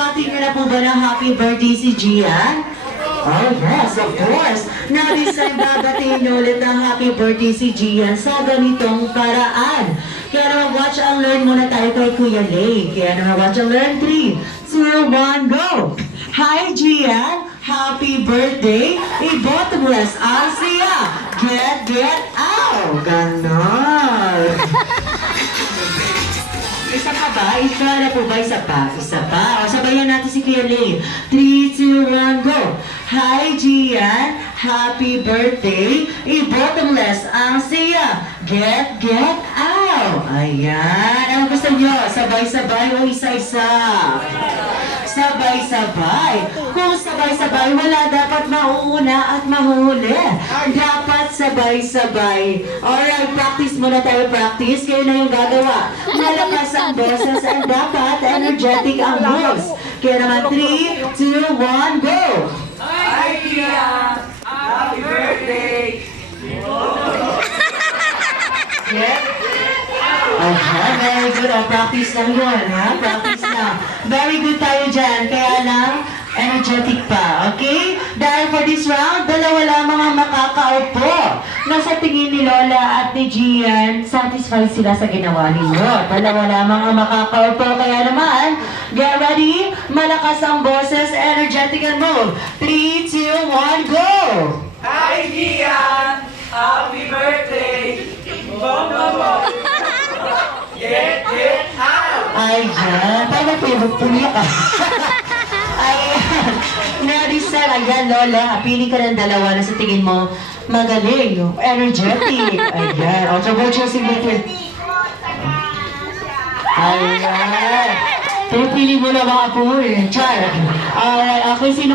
Nabati niyo na po ba ng happy birthday si Gian? Oh yes, of course. Now this time babatiin niyo ulit ng happy birthday si Gian sa ganitong paraan. Kaya naman watch and learn muna tayo kay Kuya Lay. Kaya naman watch and learn 3, 2, 1, go! Hi Gian! Happy birthday! I-bottomless Asia! Get out! Ganon! Isa pa ba? Isa na po ba? Isa pa? Isa pa? O sabayan natin si Kuya Lay. 3, 2, 1, go! Hi Gian! Happy birthday! I-bottomless Asia! Get out! Ayan! Ano gusto nyo? Sabay-sabay o isa-isa? Sabay-sabay. Kung sabay-sabay, wala dapat mauuna at mahuli. Dapat sabay-sabay. Alright, practice muna tayo, practice. Kayo na yung gagawa. Malakas ang boses and dapat energetic ang moves. Kaya naman 3, 2, 1, go! Hi, Kia! Happy birthday! Yeah? Okay, very good. O, practice lang yun, ha? Practice lang. Very good tayo dyan. Kaya lang, energetic pa, okay? Dahil for this round, dalawa lamang ang makakaupo. Nasa tingin ni Lola at ni Gian, satisfied sila sa ginawa ninyo. Dalawa lamang ang makakaupo. Kaya naman, get ready. Malakas ang boses, energetic and move. 3, 2, 1, go! Hi, Kia! Happy birthday! Bobo! Get out! Ayan, parang pumiyak ka. Ayan. Now this time, ayan Lola, pili ka ng dalawa na sa tingin mo magaling, energetic. Ayan, o trouble-choosing between. Ayan. Pero pili mo na mga po eh. Char. Alright, ako sino